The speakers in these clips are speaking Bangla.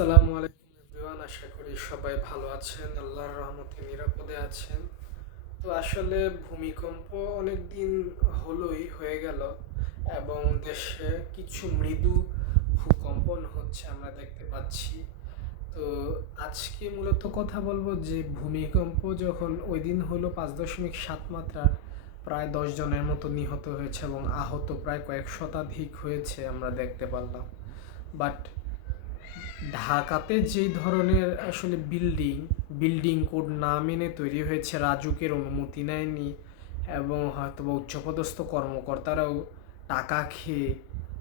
আসসালামু আলাইকুম এভরিওয়ান, আশা করি সবাই ভালো আছেন, আল্লাহর রহমতে নিরাপদে আছেন। তো আসলে ভূমিকম্প অনেক দিন হয়ে গেল এবং দেশে কিছু মৃদু ভূকম্পন হচ্ছে আমরা দেখতে পাচ্ছি। তো আজকে মূলত কথা বলবো যে ভূমিকম্প যখন ওই দিন হলো 5.7 মাত্রার, প্রায় 10 জনের মতো নিহত হয়েছে এবং আহত প্রায় কয়েক শতাধিক হয়েছে আমরা দেখতে পারলাম। বাট ঢাকাতে যেই ধরনের আসলে বিল্ডিং কোড না মেনে তৈরি হয়েছে, রাজুকের অনুমতি নেয়নি এবং হয়তো বা উচ্চপদস্থ কর্মকর্তারাও টাকা খেয়ে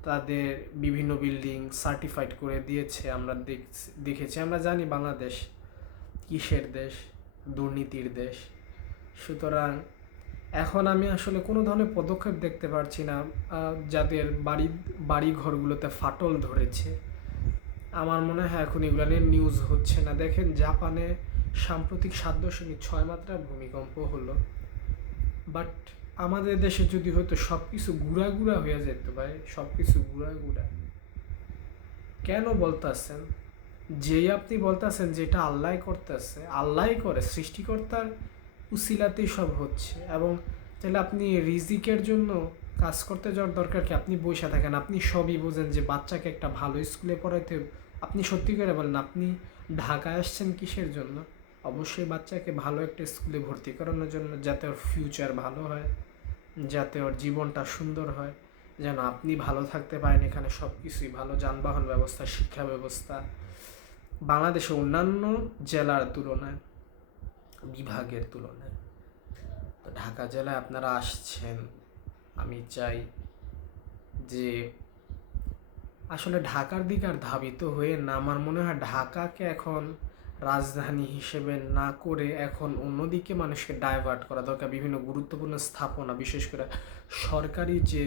তাদের বিভিন্ন বিল্ডিং সার্টিফাইড করে দিয়েছে। আমরা দেখেছি, আমরা জানি বাংলাদেশ কিসের দেশ, দুর্নীতির দেশ। সুতরাং এখন আমি আসলে কোনো ধরনের পদক্ষেপ দেখতে পারছি না। যাদের বাড়ি ঘরগুলোতে ফাটল ধরেছে, আমার মনে হয় এখন এগুলো নিয়ে নিউজ হচ্ছে না। দেখেন, জাপানে সাম্প্রতিক 7.6 মাত্রার ভূমিকম্প হলো, বাট আমাদের দেশে যদি হয়তো সব কিছু গুঁড়া হয়ে যেত ভাই, সব কিছু গুঁড়া। কেন বলতেছেন? যেই আপনি বলতেছেন যেটা আল্লাহ করতেছে, আল্লাহ করে, সৃষ্টিকর্তার উসিলাতেই সব হচ্ছে। এবং তাহলে আপনি রিজিকের জন্য কাজ করতে যাওয়ার দরকার কি? আপনি বসে থাকেন, আপনি সবই বোঝেন যে বাচ্চাকে একটা ভালো স্কুলে পড়াইতে হবে। আপনি সত্যি করে বলেন, আপনি ঢাকায় আসছেন কিসের জন্য? অবশ্যই বাচ্চাকে ভালো একটা স্কুলে ভর্তি করানোর জন্য, যাতে ওর ফিউচার ভালো হয়, যাতে ওর জীবনটা সুন্দর হয়, যেন আপনি ভালো থাকতে পারেন। এখানে সব কিছুই ভালো, যানবাহন ব্যবস্থা, শিক্ষা ব্যবস্থা বাংলাদেশে অন্যান্য জেলার তুলনায়, বিভাগের তুলনায়। তো ঢাকা জেলায় আপনারা আসছেন, আমি চাই যে আসলে ঢাকার দিকে আর ধাবিত হয়ে না। আমার মনে হয় ঢাকাকে এখন রাজধানী হিসেবে না করে এখন অন্যদিকে মানুষকে ডাইভার্ট করা দরকার। বিভিন্ন গুরুত্বপূর্ণ স্থাপনা, বিশেষ করে সরকারি যে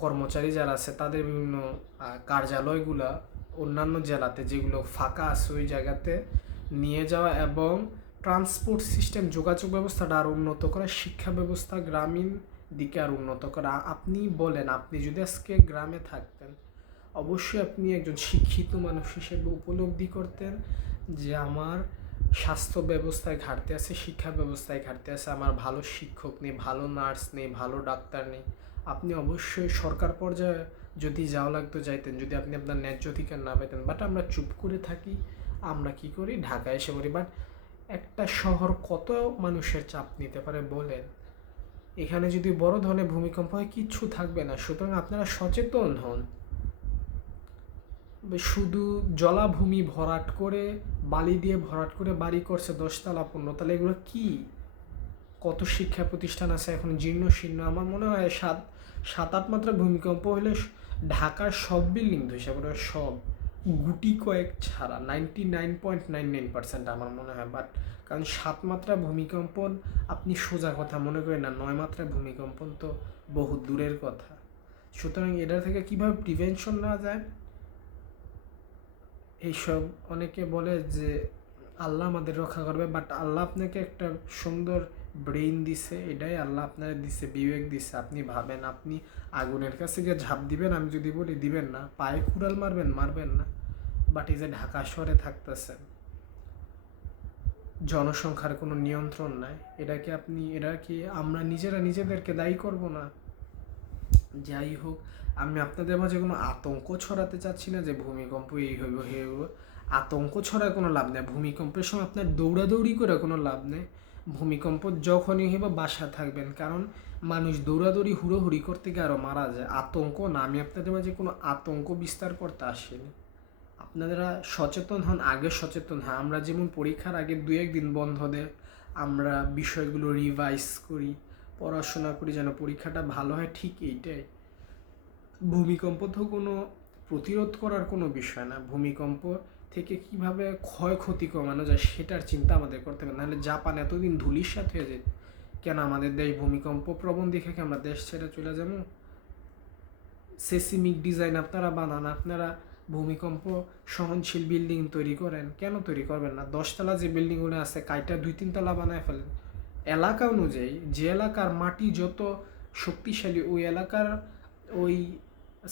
কর্মচারী যারা আছে, তাদের বিভিন্ন কার্যালয়গুলা অন্যান্য জেলাতে যেগুলো ফাঁকা আছে ওই জায়গাতে নিয়ে যাওয়া এবং ট্রান্সপোর্ট সিস্টেম, যোগাযোগ ব্যবস্থাটা আরও উন্নত করা, শিক্ষা ব্যবস্থা গ্রামীণ দিকে আর উন্নত করা। আপনি বলেন, আপনি যদি আজকে গ্রামে থাকতেন, অবশ্যই আপনি একজন শিক্ষিত মানুষ হিসেবে উপলব্ধি করতেন যে আমার স্বাস্থ্য ব্যবস্থায় ঘাটতি আছে, শিক্ষা ব্যবস্থায় ঘাটতি আছে, আমার ভালো শিক্ষক নেই, ভালো নার্স নেই, ভালো ডাক্তার নেই। আপনি অবশ্যই সরকার পর্যায়ে যদি যাওয়া লাগতো যাইতেন, যদি আপনি আপনার ন্যায্য অধিকার না পেতেন। বাট আমরা চুপ করে থাকি, আমরা কি করি, ঢাকায় এসে পড়ি। বাট একটা শহর কত মানুষের চাপ নিতে পারে বলেন? এখানে যদি বড় ধরনের ভূমিকম্প হয়, কিচ্ছু থাকবে না। সুতরাং আপনারা সচেতন হন। শুধু জলাভূমি ভরাট করে, বালি দিয়ে ভরাট করে বাড়ি করছে 10 তলা 15 তলা, এগুলো কি? কত শিক্ষা প্রতিষ্ঠান আছে এখন জীর্ণ শীর্ণ। আমার মনে হয় 7-8 মাত্রা ভূমিকম্প হলে ঢাকার সব বিল্ডিং ধসে পড়ে, সব, গুটি কয়েক ছাড়া 99.99% আমার মনে হয়। বাট কারণ 7 মাত্রা ভূমিকম্পন আপনি সোজা কথা মনে করেন না, 9 মাত্রা ভূমিকম্পন তো বহু দূরের কথা। সুতরাং এটা থেকে কিভাবে প্রিভেনশন নেওয়া যায়, এইসব অনেকে বলে যে আল্লাহ আমাদের রক্ষা করবে, বাট আল্লাহ আপনাকে একটা সুন্দর ব্রেইন দিছে, এটাই আল্লাহ আপনার দিছে, বিবেক দিছে। আপনি ভাবেন, আপনি আগুনের কাছে গিয়ে ঝাঁপ দিবেন, আমি যদি বলি দিবেন না, পায়ে কুড়াল মারবেন না। বাট এই যে ঢাকা শহরে থাকতেছেন, জনসংখ্যার কোনো নিয়ন্ত্রণ নাই, এটা কি আমরা নিজেদেরকে দায়ী করব না? যাই হোক, আমি আপনাদের মাঝে কোনো আতঙ্ক ছড়াতে চাচ্ছি না যে ভূমিকম্প এই হইব হে হইব। আতঙ্ক ছড়ায় কোনো লাভ নেই। ভূমিকম্পের সময় আপনার দৌড়াদৌড়ি করে কোনো লাভ নেই। ভূমিকম্প যখনই হইব বাসা থাকবেন, কারণ মানুষ দৌড়াদৌড়ি হুড়োহুড়ি করতে গিয়ে আরও মারা যায়। আতঙ্ক না, আমি আপনাদের মাঝে কোনো আতঙ্ক বিস্তার করতে আসিনি। আপনারা সচেতন হন, আগে সচেতন হন। আমরা যেমন পরীক্ষার আগে 2-1 দিন বন্ধ দেয়, আমরা বিষয়গুলো রিভাইজ করি, পড়াশোনা করি যেন পরীক্ষাটা ভালো হয়, ঠিক এইটাই। ভূমিকম্প তো কোনো প্রতিরোধ করার কোনো বিষয় না। ভূমিকম্প থেকে কিভাবে ক্ষয়ক্ষতি কমানো যায় সেটার চিন্তা আমাদের করতে হবে। নাহলে জাপান এতদিন ধূলিসাৎ হয়ে যেত, কেন আমাদের দেশ ভূমিকম্প প্রবণ দেখে কি আমরা দেশ ছেড়ে চলে যাবো? সেসমিক ডিজাইন আপনারা বানান, আপনারা ভূমিকম্প সহনশীল বিল্ডিং তৈরি করেন, কেন তৈরি করবেন না? 10 তলা যে বিল্ডিংগুলো আছে, কাইটা 2-3 তলা বানায় ফেলেন। এলাকা অনুযায়ী, যে এলাকার মাটি যত শক্তিশালী, ওই এলাকার ওই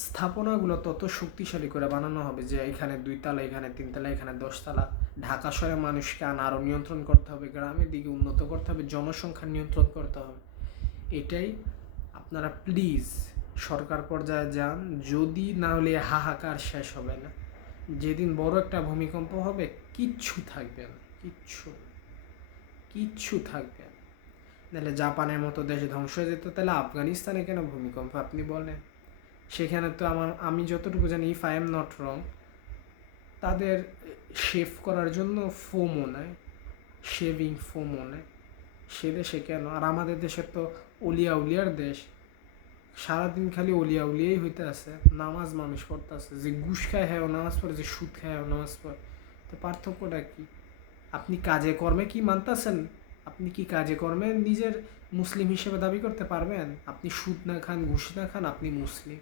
স্থাপনাগুলো তত শক্তিশালী করে বানানো হবে যে এখানে 2 তলা, এখানে 3 তলা, এখানে 10 তলা। ঢাকা শহরে মানুষকে আরও নিয়ন্ত্রণ করতে হবে, গ্রামের দিকে উন্নত করতে হবে, জনসংখ্যা নিয়ন্ত্রণ করতে হবে। এটাই আপনারা প্লিজ সরকার পর্যায়ে যান, যদি না হলে হাহাকার শেষ হবে না। যেদিন বড় একটা ভূমিকম্প হবে কিচ্ছু থাকবে না, কিচ্ছু থাকবে না। নাহলে জাপানের মতো দেশ ধ্বংস হয়ে যেত, তাহলে আফগানিস্তানে কেন ভূমিকম্প আপনি বলেন? সেখানে তো আমি যতটুকু জানি, if I am not wrong, তাদের শেভ করার জন্য ফোমও নেয়, শেভিং ফোমও নেয়। সে দেশে কেন? আর আমাদের দেশের তো অলিয়া উলিয়ার দেশ, সারাদিন খালি অলিয়া উলিয়াই হইতে আছে, নামাজ মানুষ পড়তে আছে, যে ঘুষ খায় হ্যাঁ নামাজ পড়ে, যে সুদ খায় নামাজ পড়ে। তো পার্থক্যটা কি? আপনি কাজে কর্মে কি মানতেছেন? আপনি কি কাজে কর্মে নিজের মুসলিম হিসেবে দাবি করতে পারবেন? আপনি সুদ না খান, ঘুষ না খান, আপনি মুসলিম।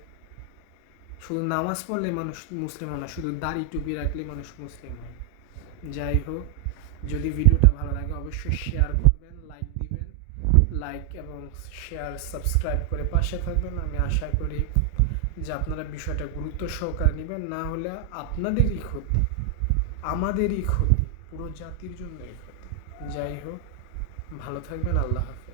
শুধু নামাজ পড়লে মানুষ মুসলিম হয় না, শুধু দাড়ি টুপি রাখলে মানুষ মুসলিম হয়। যাই হোক, যদি ভিডিওটা ভালো লাগে অবশ্যই শেয়ার করবেন, লাইক দিবেন, লাইক এবং শেয়ার সাবস্ক্রাইব করে পাশে থাকবেন। আমি আশা করি যে আপনারা বিষয়টা গুরুত্ব সহকারে নেবেন, না হলে আপনাদেরই ক্ষতি, আমাদেরই ক্ষতি, পুরো জাতির জন্যই ক্ষতি। যাই হোক, ভালো থাকবেন, আল্লাহ হাফেজ।